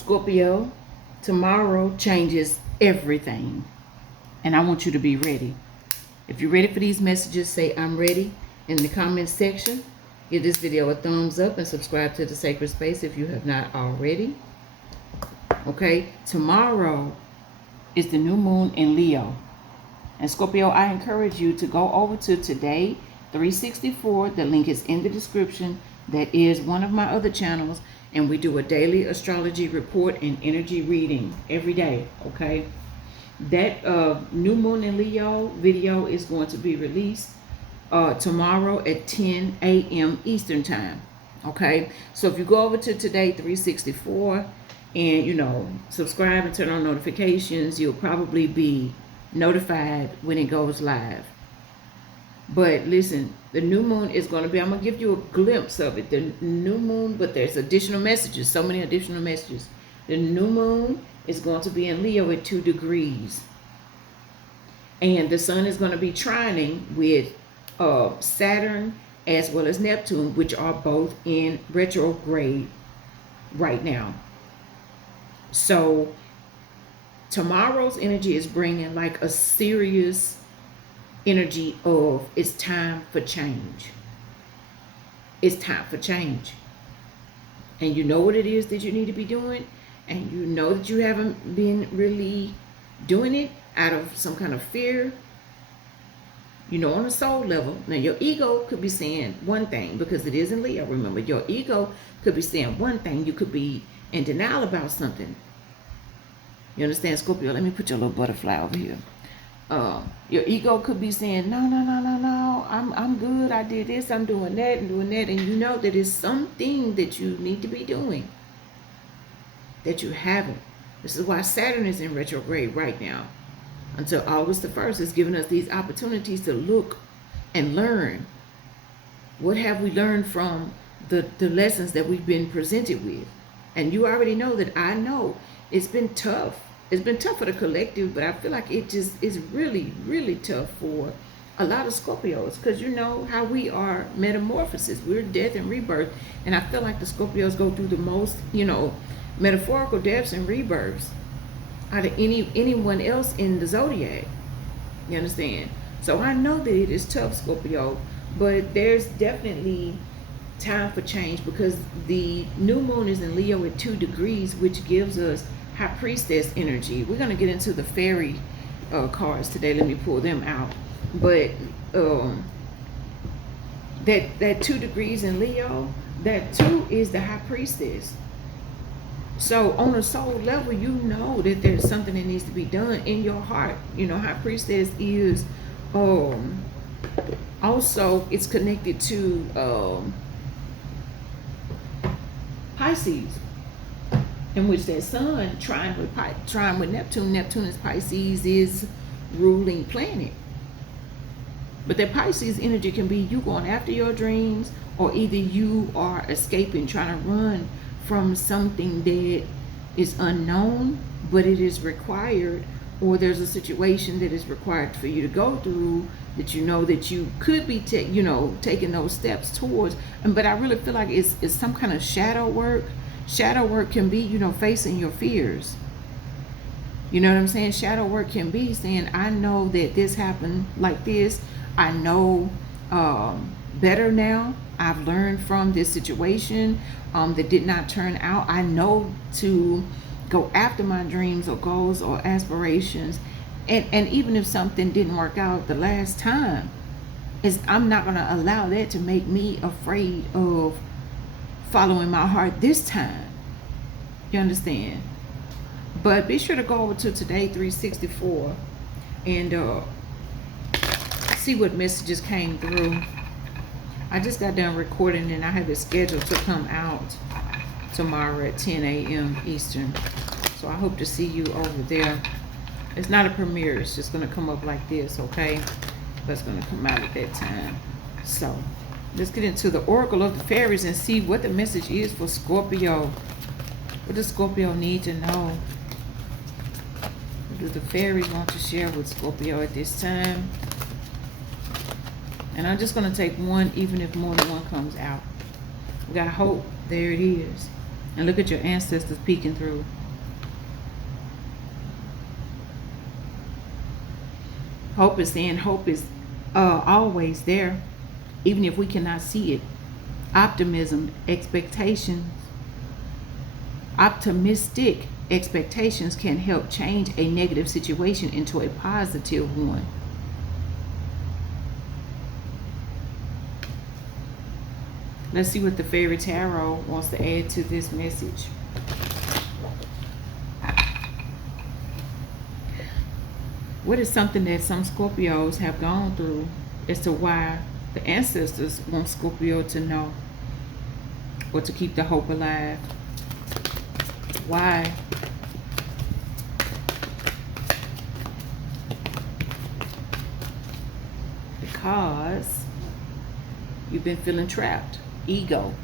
Scorpio, tomorrow changes everything. And I want you to be ready. If you're ready for these messages, say I'm ready in the comments section. Give this video a thumbs up and subscribe to the Sacred Space if you have not already. Okay, tomorrow is the new moon in Leo. And Scorpio, I encourage you to go over to Today 364. The link is in the description. That is one of my other channels. And we do a daily astrology report and energy reading every day. Okay. That new moon in Leo video is going to be released tomorrow at 10 a.m. Eastern time. Okay. So if you go over to Today 364 and, subscribe and turn on notifications, you'll probably be notified when it goes live. But listen, the new moon is going to be, I'm going to give you a glimpse of it. The new moon, but there's additional messages, so many additional messages. The new moon is going to be in Leo at 2 degrees. And the sun is going to be trining with Saturn as well as Neptune, which are both in retrograde right now. So tomorrow's energy is bringing like a serious energy of it's time for change. It's time for change. And you know what it is that you need to be doing. And you know that you haven't been really doing it out of some kind of fear. On a soul level. Now your ego could be saying one thing because it is in Leo. Remember, your ego could be saying one thing. You could be in denial about something. You understand, Scorpio? Let me put your little butterfly over here. Your ego could be saying, no, I'm good. I did this, I'm doing that, and doing that. And you know that it's something that you need to be doing that you haven't. This is why Saturn is in retrograde right now. Until August the 1st, it's giving us these opportunities to look and learn. What have we learned from the lessons that we've been presented with? And you already know that I know it's been tough. It's been tough for the collective, but I feel like it just is really, really tough for a lot of Scorpios because you know how we are metamorphosis. We're death and rebirth. And I feel like the Scorpios go through the most, metaphorical deaths and rebirths out of anyone else in the zodiac. You understand? So I know that it is tough, Scorpio, but there's definitely time for change because the new moon is in Leo at 2 degrees, which gives us High Priestess energy. We're going to get into the fairy cards today. Let me pull them out. But that 2 degrees in Leo, that 2 is the High Priestess. So on a soul level, you know that there's something that needs to be done in your heart. High Priestess is also, it's connected to Pisces, in which that sun trine with Neptune. Neptune is Pisces, is ruling planet. But that Pisces energy can be you going after your dreams, or either you are escaping, trying to run from something that is unknown, but it is required, or there's a situation that is required for you to go through that you know that you could be taking those steps towards. But I really feel like it's some kind of shadow work. Shadow work can be, facing your fears. You know what I'm saying? Shadow work can be saying, I know that this happened like this. I know better now. I've learned from this situation that did not turn out. I know to go after my dreams or goals or aspirations. And even if something didn't work out the last time, I'm not going to allow that to make me afraid of following my heart this time. You understand? But be sure to go over to Today 364 and see what messages came through. I just got done recording and I have it scheduled to come out tomorrow at 10 a.m. Eastern. So I hope to see you over there. It's not a premiere. It's just going to come up like this, okay? But it's going to come out at that time. So let's get into the Oracle of the Fairies and see what the message is for Scorpio. What does Scorpio need to know? What do the fairies want to share with Scorpio at this time? And I'm just going to take one, even if more than one comes out. We got hope. There it is. And look at your ancestors peeking through. Hope is saying hope is always there, even if we cannot see it. Optimism, expectations, optimistic expectations can help change a negative situation into a positive one. Let's see what the Fairy Tarot wants to add to this message. What is something that some Scorpios have gone through as to why the ancestors want Scorpio to know or to keep the hope alive? Why? Because you've been feeling trapped. Ego.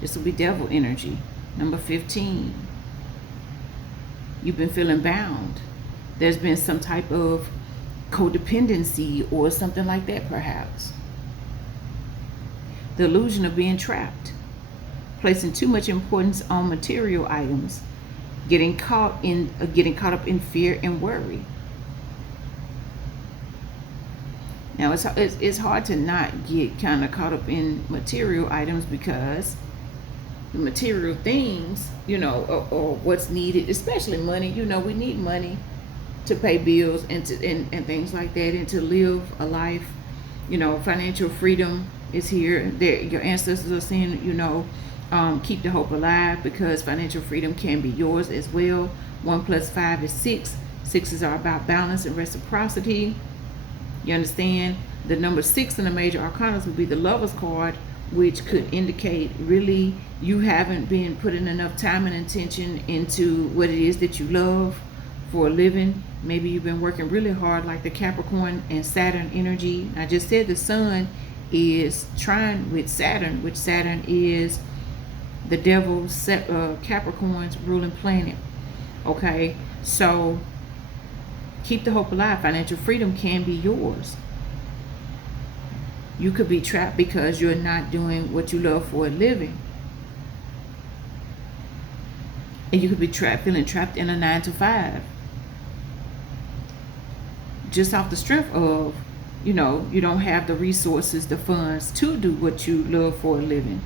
This will be devil energy. Number 15. You've been feeling bound. There's been some type of codependency or something like that, perhaps. The illusion of being trapped. Placing too much importance on material items. Getting caught up in fear and worry. Now, it's hard to not get kind of caught up in material items, because the material things, you know, or what's needed, especially money. You know, we need money to pay bills and things like that, and to live a life. You know, financial freedom is here. Your ancestors are saying, you know, keep the hope alive, because financial freedom can be yours as well. 1 + 5 is 6. 6s are about balance and reciprocity. You understand? The number 6 in the major arcana would be the Lover's card, which could indicate really you haven't been putting enough time and attention into what it is that you love for a living. Maybe you've been working really hard, like the Capricorn and Saturn energy. I just said the sun is trine with Saturn, which Saturn is the devil, Capricorn's ruling planet. Okay, so keep the hope alive. Financial freedom can be yours. You could be trapped because you're not doing what you love for a living. And you could be feeling trapped in a 9 to 5. Just off the strength of, you know, you don't have the resources, the funds to do what you love for a living.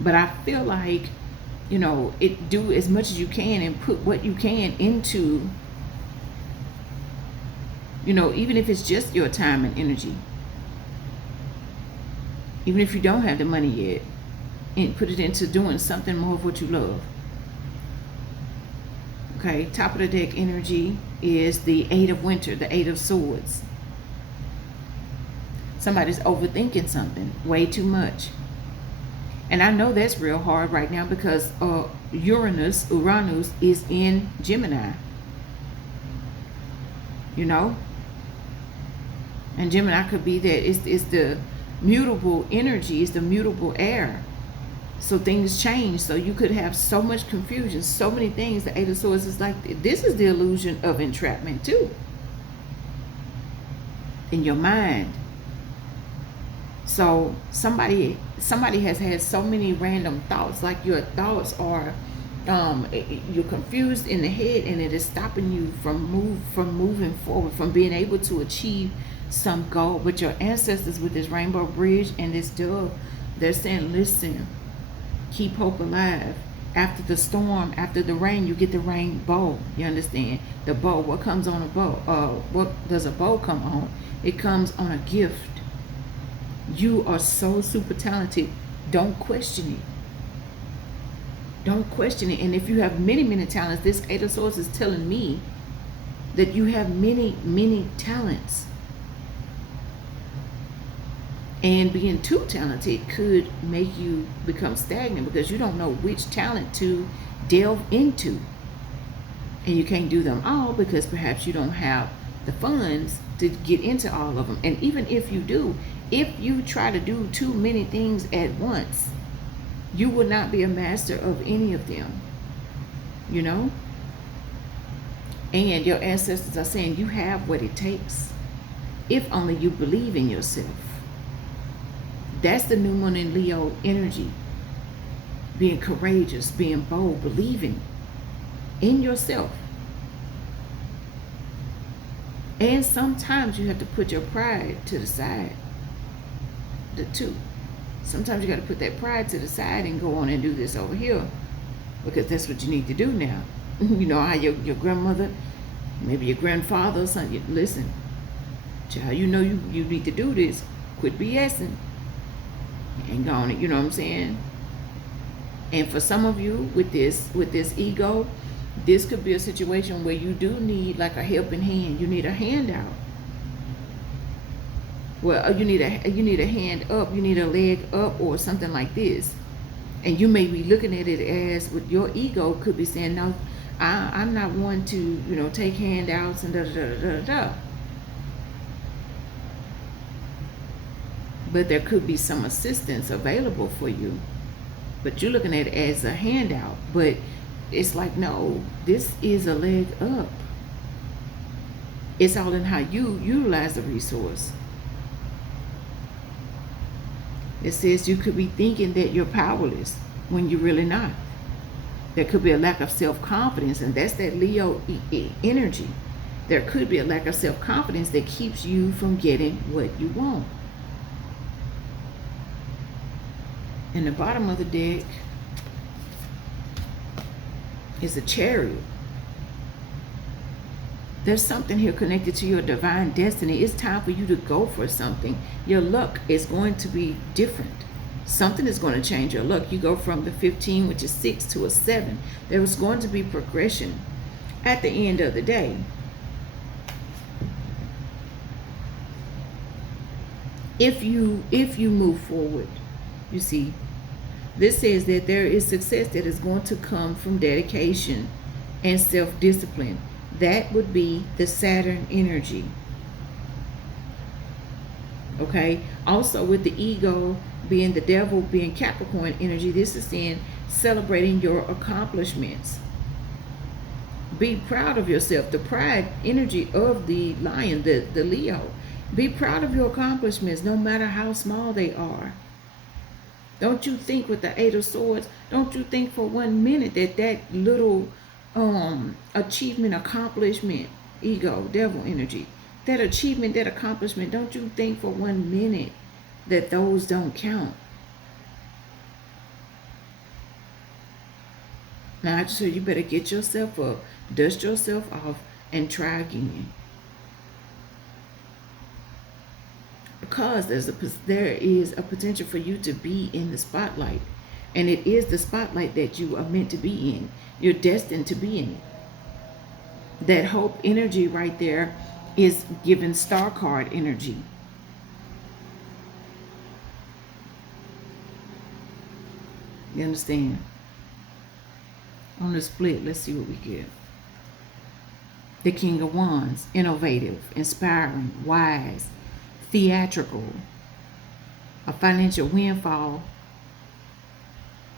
But I feel like, you know, do as much as you can and put what you can into, you know, even if it's just your time and energy. Even if you don't have the money yet, and put it into doing something more of what you love. Okay, top of the deck energy is the 8 of Winter, the 8 of Swords. Somebody's overthinking something way too much. And I know that's real hard right now, because Uranus is in Gemini. You know? And Gemini could be that it's the mutable energy, it's the mutable air. So things change. So you could have so much confusion, so many things. The 8 of Swords is like, this is the illusion of entrapment too. In your mind. So somebody has had so many random thoughts, like your thoughts are, you're confused in the head, and it is stopping you from moving forward, from being able to achieve some goal. But your ancestors, with this rainbow bridge and this dove, they're saying, listen, keep hope alive. After the storm, after the rain, you get the rainbow. You understand? The bow. What comes on a bow? What does a bow come on? It comes on a gift. You are so super talented. Don't question it. Don't question it. And if you have many, many talents, this 8 of Swords is telling me that you have many, many talents. And being too talented could make you become stagnant, because you don't know which talent to delve into. And you can't do them all, because perhaps you don't have the funds to get into all of them. And even if you do, if you try to do too many things at once, you will not be a master of any of them. You know? And your ancestors are saying you have what it takes, if only you believe in yourself. That's the new moon in Leo energy. being courageous, being bold, believing in yourself. And sometimes you have to put your pride to the side. The two. Sometimes you got to put that pride to the side and go on and do this over here, because that's what you need to do now. You know how your grandmother, maybe your grandfather or something, listen, child, you know you need to do this. Quit BSing. And go on it, you know what I'm saying? And for some of you with this ego, this could be a situation where you do need like a helping hand. You need a handout. Well, you need a hand up, you need a leg up, or something like this. And you may be looking at it as, with your ego could be saying, no, I'm not one to, you know, take handouts and da da da da da. But there could be some assistance available for you. But you're looking at it as a handout. But it's like, no, this is a leg up. It's all in how you utilize the resource. It says you could be thinking that you're powerless when you're really not. There could be a lack of self-confidence, and that's that Leo energy. There could be a lack of self-confidence that keeps you from getting what you want. In the bottom of the deck is a Chariot. There's something here connected to your divine destiny. It's time for you to go for something. Your luck is going to be different. Something is going to change your luck. You go from the 15, which is 6, to a 7. There is going to be progression at the end of the day. If you move forward, you see, this says that there is success that is going to come from dedication and self-discipline. That would be the Saturn energy. Okay. Also, with the ego being the devil, being Capricorn energy, this is saying celebrating your accomplishments. Be proud of yourself. The pride energy of the lion, the Leo. Be proud of your accomplishments, no matter how small they are. Don't you think with the 8 of Swords, don't you think for 1 minute that little achievement, accomplishment, ego, devil energy, that achievement, that accomplishment, don't you think for 1 minute that those don't count? Now, so you better get yourself up, dust yourself off, and try again. Because there is a potential for you to be in the spotlight. And it is the spotlight that you are meant to be in. You're destined to be in it. That hope energy right there is given star card energy. You understand? On the split, let's see what we get. The King of Wands, innovative, inspiring, wise, theatrical, a financial windfall.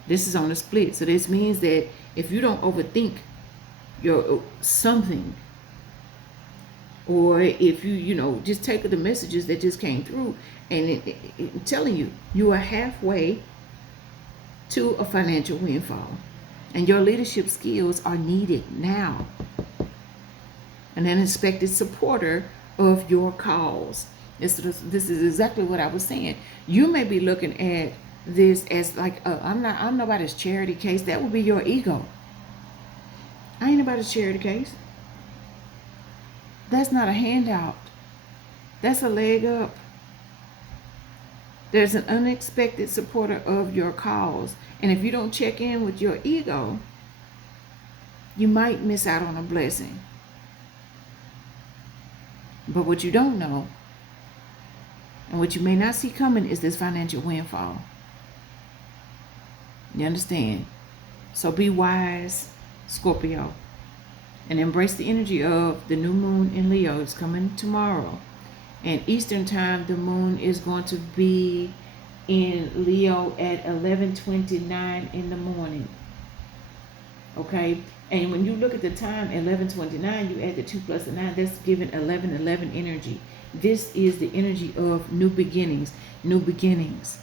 This is on the split. So this means that if you don't overthink your something, or if you just take the messages that just came through and it telling you, you are halfway to a financial windfall, and your leadership skills are needed now. An unexpected supporter of your cause. This is exactly what I was saying. You may be looking at this as like, I'm nobody's charity case. That would be your ego. I ain't nobody's charity case. That's not a handout. That's a leg up. There's an unexpected supporter of your cause. And if you don't check in with your ego, you might miss out on a blessing. But what you don't know, and what you may not see coming, is this financial windfall. You understand? So be wise, Scorpio, and embrace the energy of the new moon in Leo. It's coming tomorrow. And Eastern time, the moon is going to be in Leo at 11:29 in the morning. Okay? And when you look at the time, 11:29, you add the 2 plus the 9, that's giving 11:11 energy. This is the energy of new beginnings, new beginnings.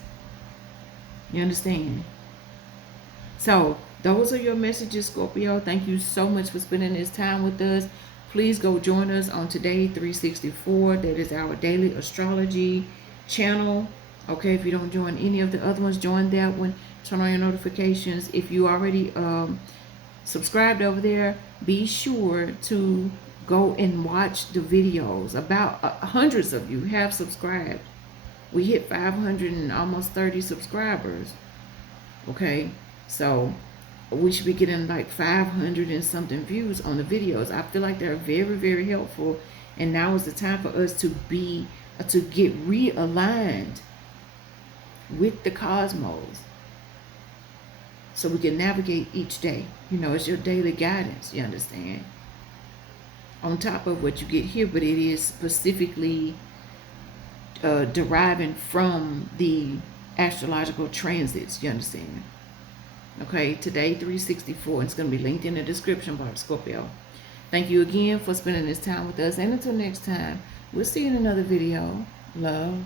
You understand? So those are your messages, Scorpio. Thank you so much for spending this time with us. Please go join us on Today 364. That is our daily astrology channel. Okay, if you don't join any of the other ones, join that one. Turn on your notifications. If you already subscribed over there, be sure to go and watch the videos. About hundreds of you have subscribed. We hit 500 and almost 30 subscribers. Okay, so we should be getting like 500 and something views on the videos. I feel like they're very, very helpful, and now is the time for us to get realigned with the cosmos, so we can navigate each day. You know, it's your daily guidance, you understand, on top of what you get here, but it is specifically deriving from the astrological transits, you understand. Okay, Today 364, it's going to be linked in the description box, Scorpio. Thank you again for spending this time with us, and until next time, we'll see you in another video. Love.